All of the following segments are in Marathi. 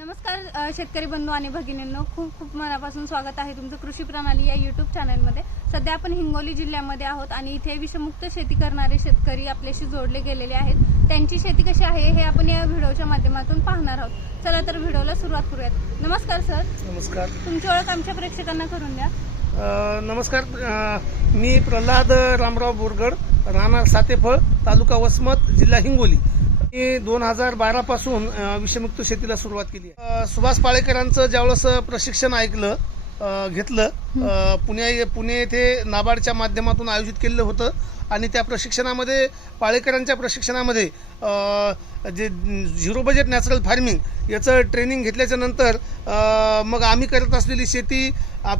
नमस्कार शेतकरी बंधू आणि भगिनींनो. खूप खूप मनापासून स्वागत आहे तुमचं कृषी प्रणाली या युट्यूब चॅनलमध्ये सध्या आपण हिंगोली जिल्ह्यामध्ये आहोत आणि इथे विषमुक्त शेती करणारे शेतकरी आपल्याशी जोडले गेलेले आहेत. त्यांची शेती कशी आहे हे आपण या व्हिडिओच्या माध्यमातून पाहणार आहोत. चला तर व्हिडिओला सुरुवात करूयात. नमस्कार सर. नमस्कार. तुमची ओळख आमच्या प्रेक्षकांना करून द्या. नमस्कार. मी प्रल्हाद रामराव बोरगड राहणार सातेफळ तालुका वसमत जिल्हा हिंगोली. मी दोन हजार बारा पासून विषमुक्त शेतीला सुरुवात केली सुभाष पाळेकरांचं ज्यावेळेस प्रशिक्षण ऐकलं घेतलं पुणे पुणे येथे नाबार्डच्या माध्यमातून आयोजित केलेलं होतं. आणि त्या प्रशिक्षणामध्ये पाळेकरांच्या प्रशिक्षणामध्ये जे झिरो बजेट नॅचरल फार्मिंग याचं ट्रेनिंग घेतल्याच्या नंतर मग आम्ही करत असलेली शेती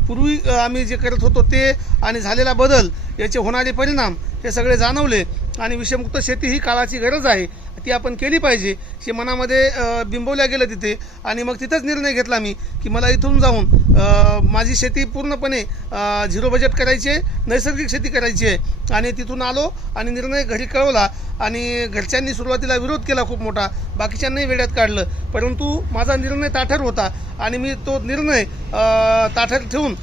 पूर्वी आम्ही जे करत होतो ते आणि झालेला बदल याचे होणारे परिणाम हे सगळे जाणवले. आणि विषमुक्त शेती ही काळाची गरज आहे. ती आपण केली पाहिजे. हे मनामध्ये बिंबवल्या गेलं तिथे. आणि मग तिथंच निर्णय घेतला मी की मला इथून जाऊन माझी शेती पूर्णपणे झिरो बजेट करायची आहे नैसर्गिक शेती करायची आहे. आणि तिथून आलो आणि निर्णय घरी कळवला आणि घरच्यांनी सुरुवातीला विरोध केला खूप मोठा. बाकीच्यांनाही वेड्यात काढलं. परंतु माझा निर्णय ताठर होता आणि मी तो निर्णय ताठर ठेवून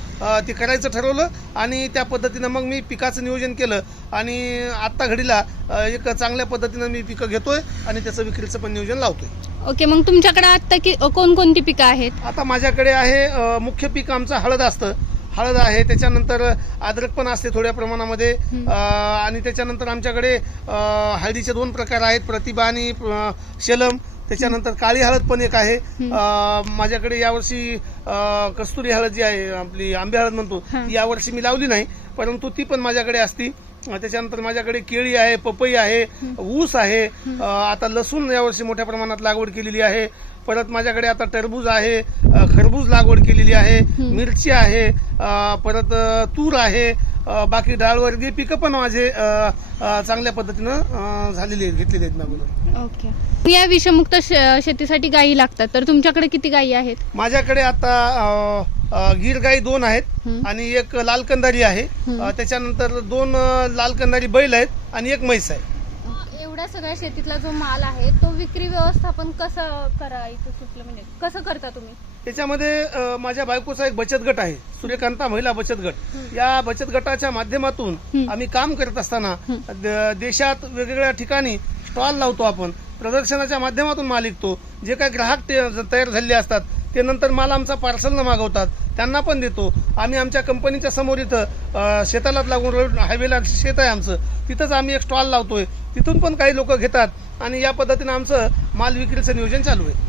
ते करायचं ठरवलं आणि त्या पद्धतीनं मग मी पिकाचं नियोजन केलं. आणि आत्ता घडीला एक चांगल्या पद्धतीनं मी पिकं घेतोय आणि त्याचं विक्रीचं पण नियोजन लावतोय. ओके मग तुमच्याकडे आता की कोणकोणती पिकं आहेत? आता माझ्याकडे आहे अ, मुख्य पीक आमचं हळद असतं. हळद आहे त्याच्यानंतर अद्रक पण असते थोड्या प्रमाणामध्ये. अ, आणि त्याच्यानंतर आमच्याकडे अ, हळदीचे दोन प्रकार आहेत. प्रतिभा आणि अ, शेलम. त्याच्यानंतर काळी हळद पण एक आहे. अ, माझ्याकडे यावर्षी अ, कस्तुरी हळद जी आहे आपली आंबे हळद म्हणतो ती यावर्षी मी लावली नाही परंतु ती पण माझ्याकडे असती. त्याच्यानंतर माझ्याकडे केळी आहे पपई आहे ऊस आहे. आता लसूण यावर्षी मोठ्या प्रमाणात लागवड केलेली आहे. परत माझ्याकडे आता टरबूज आहे खरबूज लागवड केलेली आहे मिरची आहे परत तूर आहे बाकी डाळवर्गीय पिकं पण माझे चांगल्या पद्धतीनं झालेली आहेत घेतलेली आहेत अगोदर ओके या विषमुक्त शेतीसाठी गायी लागतात तर तुमच्याकडे किती गायी आहेत? माझ्याकडे आता गीर गाई दोन आहेत. आणि एक लाल कंदारी आहे. त्याच्यानंतर दोन लाल कंदारी बैल आहेत आणि एक म्हैस आहे. एवढ्या सगळ्या शेतीतला जो माल आहे तो विक्री व्यवस्थापन कसं करायचं सुचलं म्हणजे? कसं करता तुम्ही? त्याच्यामध्ये माझ्या बायकोचा एक बचत गट आहे. सूर्यकांता महिला बचत गट. या बचत गटाच्या माध्यमातून. आम्ही काम करत असताना देशात वेगवेगळ्या ठिकाणी स्टॉल लावतो आपण. प्रदर्शनाच्या माध्यमातून माल विकतो. जे काही ग्राहक तयार झालेले असतात ते नंतर माल आमचा पार्सलनं मागवतात. त्यांना पण देतो. आम्ही आमच्या कंपनीच्या समोर इथं अ, शेताला लागून रोड हायवेला शेत आहे आमचं. तिथंच आम्ही एक स्टॉल लावतोय. तिथून पण काही लोक घेतात. आणि या पद्धतीनं आमचं माल विक्रीचं नियोजन चालू आहे.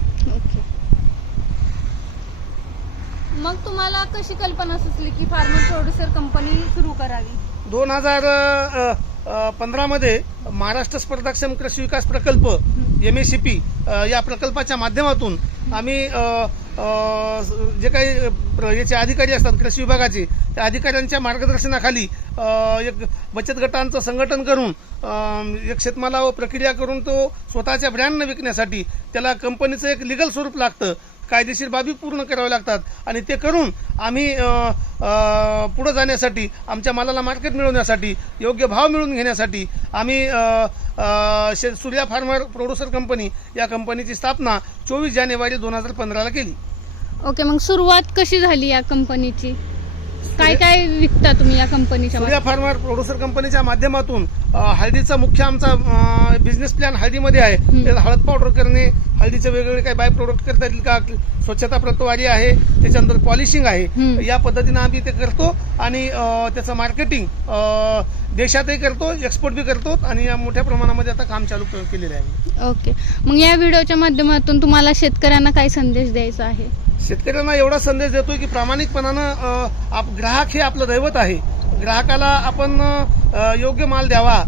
मग तुम्हाला कशी कल्पना सुचली की फार्मर प्रोड्युसर कंपनी सुरू करावी? दोन हजार पंधरामध्ये महाराष्ट्र स्पर्धाक्षम कृषी विकास प्रकल्प एम एस सी पी या प्रकल्पाच्या माध्यमातून आम्ही जे काही प्र- याचे अधिकारी असतात कृषी विभागाचे त्या अधिकाऱ्यांच्या मार्गदर्शनाखाली एक बचत गटांचं संघटन करून एक शेतमालावर प्रक्रिया करून तो स्वतःच्या ब्रँडनं विकण्यासाठी त्याला कंपनीचं एक लिगल स्वरूप लागतं. कायदेशीर बाबी पूर्ण कराव्या लागतात. आणि ते करून आम्ही पुढं पुढे जाण्यासाठी आमच्या मालाला मार्केट मिळवण्यासाठी योग्य भाव मिळवून घेण्यासाठी आम्ही शे- सूर्या फार्मर प्रोड्युसर कंपनी या कंपनीची स्थापना चोवीस जानेवारी दोन हजार पंधराला केली. ओके मग सुरुवात कशी झाली या कंपनीची? काय काय विकता तुम्ही या कंपनीच्या सूर्या फार्मर प्रोड्युसर कंपनीच्या माध्यमातून हळदीचा मुख्य आमचा बिझनेस प्लॅन हळदीमध्ये आहे. हळद पावडर करणे हळदीचे वेगवेगळे काही बाय प्रोडक्ट करता येतील का स्वच्छता प्रतवारी आहे त्याच्यानंतर पॉलिशिंग आहे. या पद्धतीनं आम्ही ते करतो आणि त्याचं मार्केटिंग देशातही करतो एक्सपोर्ट बी करतो आणि या मोठ्या प्रमाणामध्ये आता काम चालू केलेलं आहे. ओके. मग या व्हिडिओच्या माध्यमातून तुम्हाला शेतकऱ्यांना काय संदेश द्यायचा आहे? शेतकऱ्यांना एवढा संदेश देतोय की प्रामाणिकपणानं आप- ग्राहक हे आपलं दैवत आहे. ग्राहकाला आपण योग्य माल द्यावा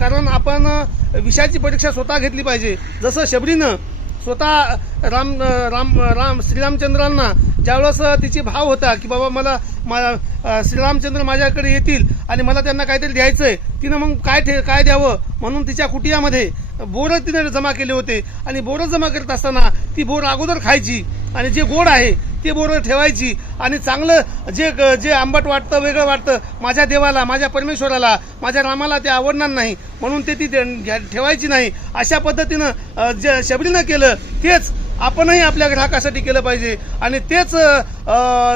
कारण आपण विषयाची परीक्षा स्वतः घेतली पाहिजे. जसं शबरीनं स्वतः राम राम राम श्रीरामचंद्रांना ज्यावेळेस तिची भाव होता की बाबा मला मा- श्रीरामचंद्र माझ्याकडे येतील आणि मला त्यांना काहीतरी द्यायचंय तिनं मग काय ठे काय द्यावं म्हणून तिच्या कुटियामध्ये बोरं तिने जमा केले होते. आणि बोरं जमा करत असताना ती बोर अगोदर खायची. आणि जे गोड आहे ते बरोबर ठेवायची. आणि चांगलं जे जे आंबट वाटतं वेगळं वाटतं माझ्या देवाला माझ्या परमेश्वराला माझ्या रामाला ते आवडणार नाही. म्हणून ते ती घ्या- ठेवायची नाही. अशा पद्धतीनं जे शबरीनं केलं तेच आपणही आपल्या ग्राहकासाठी केलं पाहिजे. आणि तेच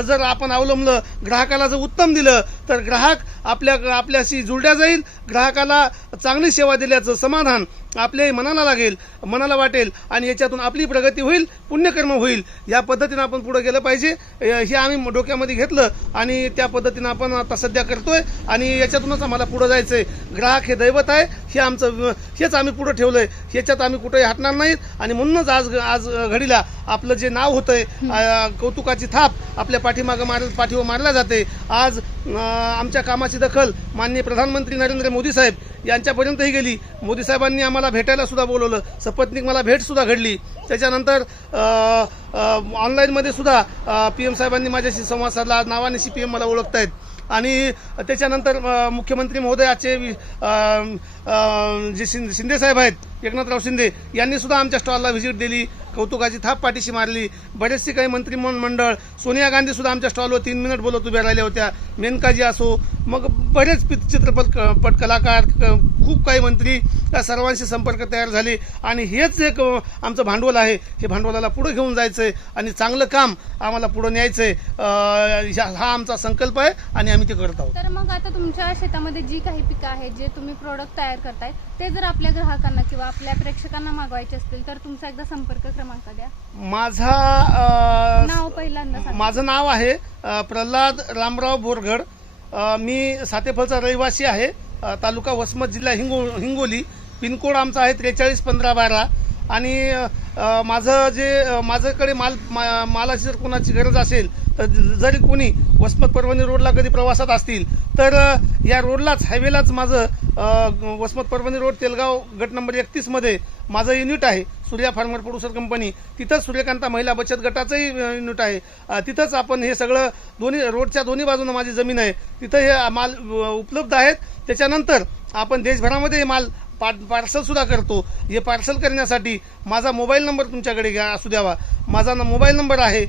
जर आपण अवलंबलं ग्राहकाला जर उत्तम दिलं तर ग्राहक आपल्या आपल्याशी जुळल्या जाईल. ग्राहकाला चांगली सेवा दिल्याचं समाधान आपल्याही मनाला लागेल मनाला वाटेल आणि याच्यातून आपली प्रगती होईल पुण्यकर्म होईल. या पद्धतीनं आपण पुढे गेलं पाहिजे. हे आम्ही डोक्यामध्ये घेतलं आणि त्या पद्धतीनं आपण आता सध्या करतोय आणि याच्यातूनच आम्हाला पुढे जायचंय. ग्राहक हे दैवत आहे हे आमचं हेच आम्ही पुढे ठेवलंय. ह्याच्यात आम्ही कुठेही हटणार नाहीत आणि म्हणूनच आज आज घडीला आपलं जे नाव होतंय कौतुकाची थाप आपल्या पाठीमागं मार पाठीवर मारल्या जाते. आज आमच्या कामाची दखल माननीय प्रधानमंत्री नरेंद्र मोदी साहेब यांच्यापर्यंतही गेली. मोदी साहेबांनी आम्हाला भेटायला सुद्धा बोलवलं. सपत्नीक मला भेट सुद्धा घडली. त्याच्यानंतर ऑनलाईनमध्ये सुद्धा पी एम साहेबांनी माझ्याशी संवाद साधला. नावानेशी पी एम मला ओळखतायत. आणि त्याच्यानंतर मुख्यमंत्री महोदयाचे जे शिं- शिंदे साहेब आहेत एकनाथराव शिंदे यांनी सुद्धा आमच्या स्टॉलला व्हिजिट दिली. कौतुकाची थाप पाठीशी मारली. बरेचसे काही मंत्रिमंडळ सोनिया गांधी सुद्धा आमच्या स्टॉलवर तीन मिनिट बोलत उभ्या राहिल्या होत्या. मेनकाजी असो मग बरेच पि- चित्रपट क- पट कलाकार क- खूप काही मंत्री या सर्वांशी संपर्क तयार झाले. आणि हेच एक आमचं भांडवल आहे. हे भांडवलाला पुढे घेऊन जायचंय आणि चांगलं काम आम्हाला पुढे न्यायचंय. अ, ह्या- हा आमचा संकल्प आहे आणि आम्ही ते करत आहोत. तर मग आता तुमच्या शेतामध्ये जी काही पिकं आहेत जे तुम्ही प्रोडक्ट तयार करताय ते जर आपल्या ग्राहकांना किंवा आपल्या प्रेक्षकांना मागवायचे असतील तर तुमचा एकदा संपर्क क्रमांक द्या. माझा नाव पहिल्यांदा माझं नाव आहे प्रल्हाद रामराव बोरगड अ, मी सातेफळचा रहिवासी आहे. तालुका वसमत जिल्हा हिंगो हिंगोली. पिनकोड आमचा आहे त्रेचाळीस पंधरा बारा. आणि माझं जे माझ्याकडे माल मा- मालाची जर कोणाची गरज असेल तर जरी कोणी वसमत परभणी रोडला कधी प्रवासात असतील तर या रोडलाच हायवेलाच माझं वसमत परभणी रोड तेलगाव गट नंबर एकतीसमध्ये माझं युनिट आहे सूर्या फार्मर प्रोड्युसर कंपनी. तिथंच सूर्यकांता महिला बचत गटाचंही युनिट आहे. तिथंच आपण हे सगळं दोन्ही रोडच्या दोन्ही बाजूनं माझी जमीन आहे. तिथं हे माल उपलब्ध आहेत. त्याच्यानंतर आपण देशभरामध्ये हे माल पार्सल सुद्धा करतो. हे पार्सल करण्यासाठी माझा मोबाईल नंबर तुमच्याकडे घ्या असू द्यावा. माझा न- मोबाईल नंबर आहे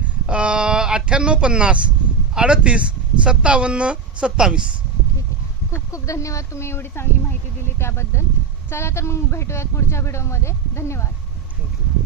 अठ्ठ्याण्णव पन्नास अडतीस सत्तावन्न सत्तावीस. खूप खूप धन्यवाद तुम्ही एवढी चांगली माहिती दिली त्याबद्दल. चला तर मग भेटूयात पुढच्या व्हिडिओमध्ये धन्यवाद. थँक्यू